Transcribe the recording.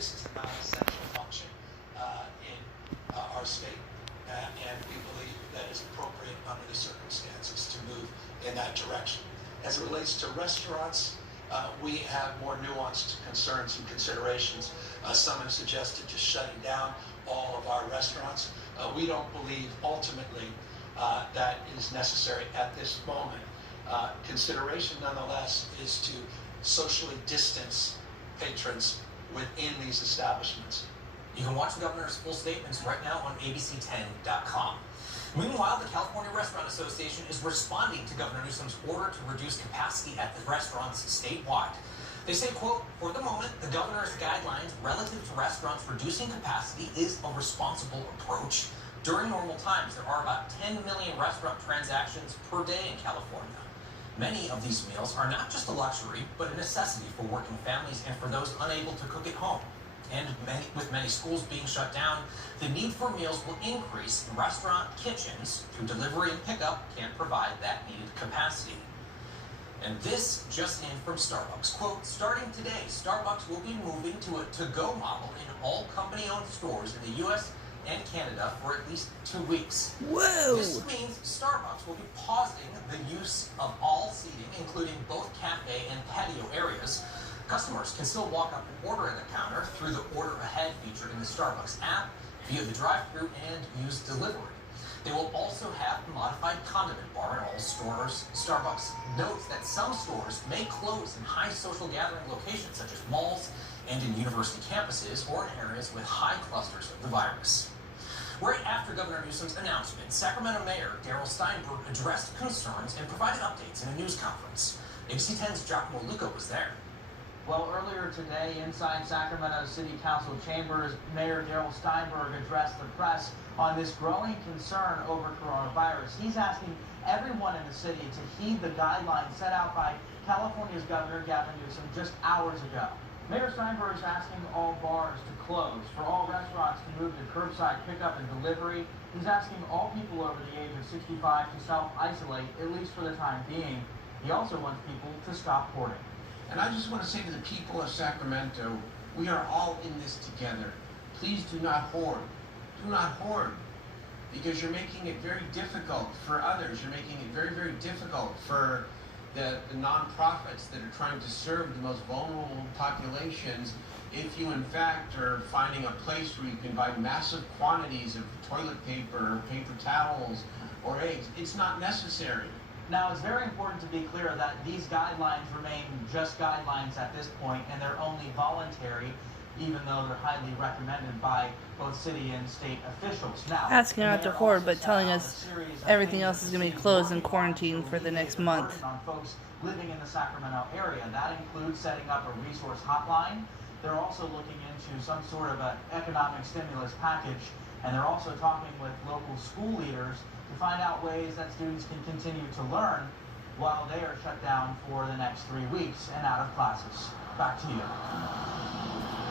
this is not an essential function in our state, and we believe that it's appropriate under the circumstances to move in that direction. As it relates to restaurants, we have more nuanced concerns and considerations. Some have suggested just shutting down all of our restaurants. We don't believe ultimately that is necessary at this moment. Consideration nonetheless is to socially distance patrons within these establishments. You can watch the governor's full statements right now on abc10.com. Meanwhile, the California Restaurant Association is responding to Governor Newsom's order to reduce capacity at the restaurants statewide. They say, quote, for the moment, the governor's guidelines relative to restaurants reducing capacity is a responsible approach. During normal times, there are about 10 million restaurant transactions per day in California. Many of these meals are not just a luxury, but a necessity for working families and for those unable to cook at home. And with many schools being shut down, the need for meals will increase. Restaurant kitchens, through delivery and pickup, can't provide that needed capacity. And this just in from Starbucks. Quote, starting today, Starbucks will be moving to a to-go model in all company-owned stores in the U.S. and Canada for at least 2 weeks. Whoa! This means Starbucks will be pausing the use of all seating, including both cafe and patio areas. Customers can still walk up and order at the counter through the Order Ahead feature in the Starbucks app, via the drive-thru, and use delivery. They will also have a modified condiment bar in all stores. Starbucks notes that some stores may close in high social gathering locations such as malls and in university campuses or in areas with high clusters of the virus. Right after Governor Newsom's announcement, Sacramento Mayor Darrell Steinberg addressed concerns and provided updates in a news conference. ABC 10's Giacomo Luca was there. Well, earlier today, inside Sacramento City Council chambers, Mayor Darrell Steinberg addressed the press on this growing concern over coronavirus. He's asking everyone in the city to heed the guidelines set out by California's Governor Gavin Newsom just hours ago. Mayor Steinberg is asking all bars to close, for all restaurants to move to curbside pickup and delivery. He's asking all people over the age of 65 to self-isolate, at least for the time being. He also wants people to stop hoarding. And I just want to say to the people of Sacramento, we are all in this together. Please do not hoard. Do not hoard. Because you're making it very difficult for others. You're making it very, very difficult for the nonprofits that are trying to serve the most vulnerable populations. If you, in fact, are finding a place where you can buy massive quantities of toilet paper, or paper towels, or eggs, it's not necessary. Now, it's very important to be clear that these guidelines remain just guidelines at this point, and they're only voluntary, even though they're highly recommended by both city and state officials. Now, Asking not to hoard, but telling us everything else is going to be closed and quarantined for the next month. On folks living in the Sacramento area. That includes setting up a resource hotline. They're also looking into some sort of an economic stimulus package, and they're also talking with local school leaders to find out ways that students can continue to learn while they are shut down for the next 3 weeks and out of classes. Back to you.